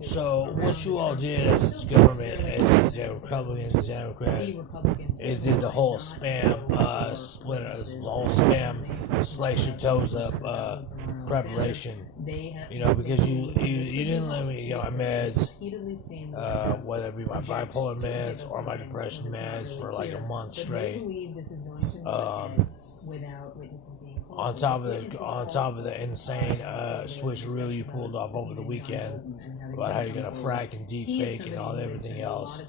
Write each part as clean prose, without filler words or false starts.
So what you all did as government, as the Republicans, Democrats, is did the whole spam split, the whole spam slice your toes up preparation. You know, because you didn't let me get my meds, whether it be my bipolar meds or my depression meds for like a month straight. On top of the insane switcheroo you pulled off over the weekend about how you're gonna frack and deep fake and all everything else.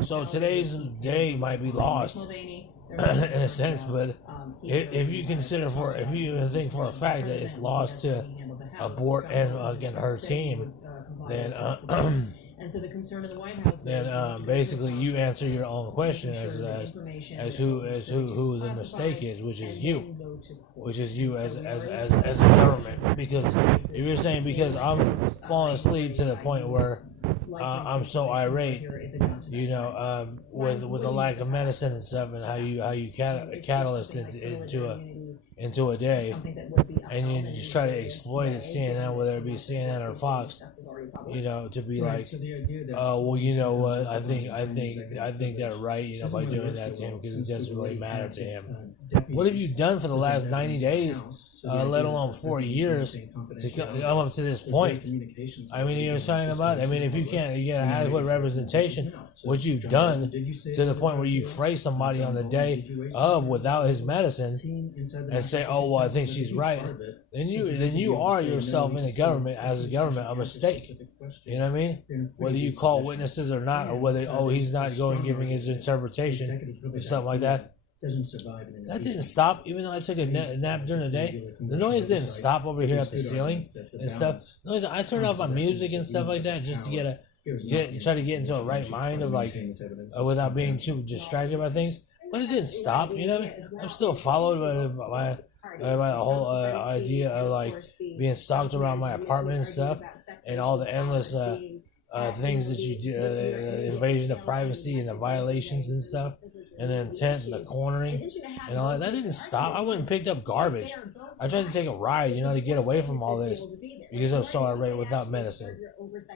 So today's day might be lost in a sense, but if you consider if you even think for a fact that it's lost to abort and again her team, then basically you answer your own question as who the mistake is, which is you as a government. Because if you're saying because I'm falling asleep to the point where I'm so irate, you know, with the lack of medicine and stuff, and how you catalyst into a day, and you just try to exploit it, CNN, whether it be CNN or Fox, you know, to be like, well, you know what, I think they're right, you know, by doing that to him because it doesn't really matter to him. What have you done for the last 90 days, let alone 4 years, to come up to this point? I mean, you're talking about, I mean, if you can't get adequate representation, what you've done to the point where you phrase somebody on the day of without his medicine and say, oh, well, I think she's right, then you are yourself in the government, as a government, a mistake. You know what I mean? Whether you call witnesses or not, or whether, oh, he's not giving his interpretation or something like that. That didn't stop, even though I took a nap during the day. The noise didn't stop over here at the ceiling and stuff. I turned off my music and stuff like that just to try to get into a right mind of like, without being too distracted by things. But it didn't stop, you know. I'm still followed by the whole idea of like being stalked around my apartment and stuff, and all the endless things that you do, invasion of privacy and the violations and stuff, and the intent and the cornering and all that. That didn't stop. I went and picked up garbage. I tried to take a ride, you know, to get away from all this because I was so irate without medicine.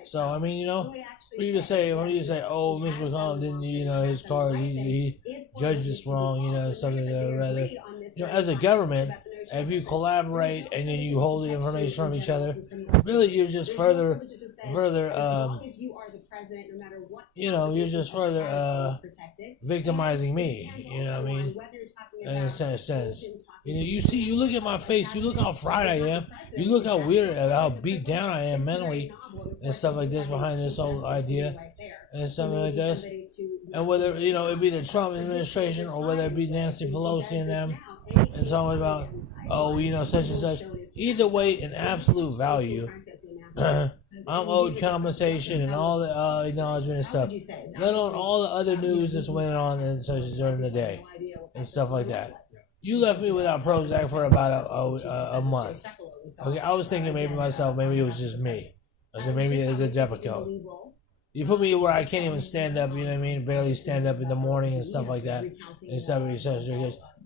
So I mean, you know, for you to say, oh, Mitch McConnell didn't, you know, his car, he judged this wrong, you know, something that rather, you know, as a government, if you collaborate and then you hold the information from each other, really you're just further you know, you're just further victimizing me, you know what I mean, in a sense. You know, you look at my face, you look how fried I am, you look how weird, how beat down I am mentally and stuff like this behind this whole idea and something like this. And whether, you know, it be the Trump administration or whether it be Nancy Pelosi and them and talking about, oh, you know, such and such. Either way, in absolute value, I'm owed compensation and all the acknowledgement and stuff. Let alone all the other news that's went on and such during the day and stuff like that. You left me without Prozac for about a month. Okay, I was thinking maybe it was just me. I said maybe it was a Depakote. You put me where I can't even stand up, you know what I mean? Barely stand up in the morning and stuff like that. And stuff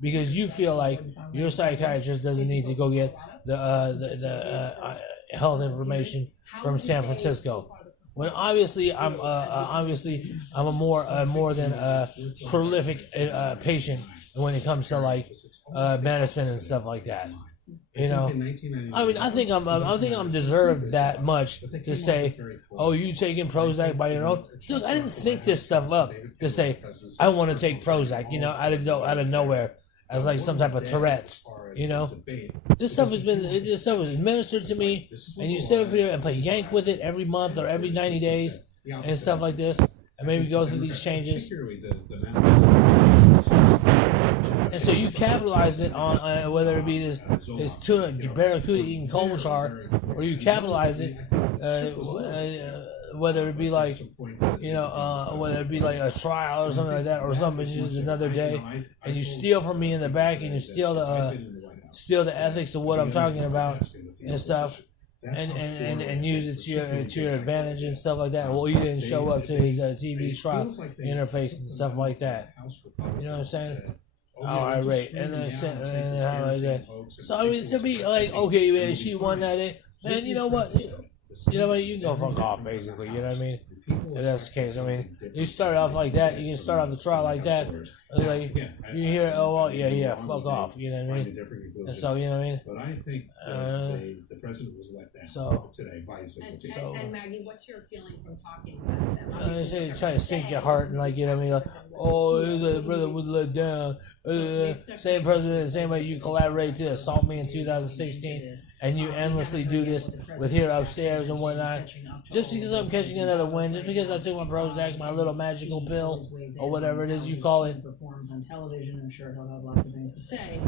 because you feel like your psychiatrist doesn't need to go get the health information from San Francisco. When obviously I'm a more than prolific patient when it comes to like medicine and stuff like that. You know, I mean, I think I'm deserved that much to say, oh, you taking Prozac by your own? Dude, I didn't think this stuff up to say I want to take Prozac, you know, out of nowhere as like some type of Tourette's, you know. This stuff was administered to me, and you sit up here and play yank with it every month or every 90 days and stuff like this, and maybe go through these changes. And so you capitalize it on whether it be this tuna barracuda eating cold char, or you capitalize it whether it be like, you know, whether it be like a trial or something like that, or something just another day, and you steal from me in the back, and you steal the ethics of what I'm talking about and stuff, and use it to your advantage and stuff like that. Well, you didn't show up to his TV trial interface and stuff like that. You know what I'm saying? How irate and how like that. So I mean, to be like, okay, man, she won that day, man. You know what? you know what, you can go fuck off, basically, you know what I mean? If that's the case, I mean, you start off like that, you can start off the trial like that, like, you hear, oh, well, yeah, fuck off, you know what I mean? And so, you know what I mean? But I think the president was let down today by his legal team. And Maggie, what's your feeling from talking to them? I say, try to sink your heart and, like, you know what I mean? Like, oh, the brother was let down. Same president, same way you collaborate to assault me in 2016, and you endlessly do this with here upstairs and whatnot. Just because I'm catching another win, just because I took my Prozac, my little magical pill, or whatever it is you call it. Performs on television. I'm sure he'll have lots of things to say.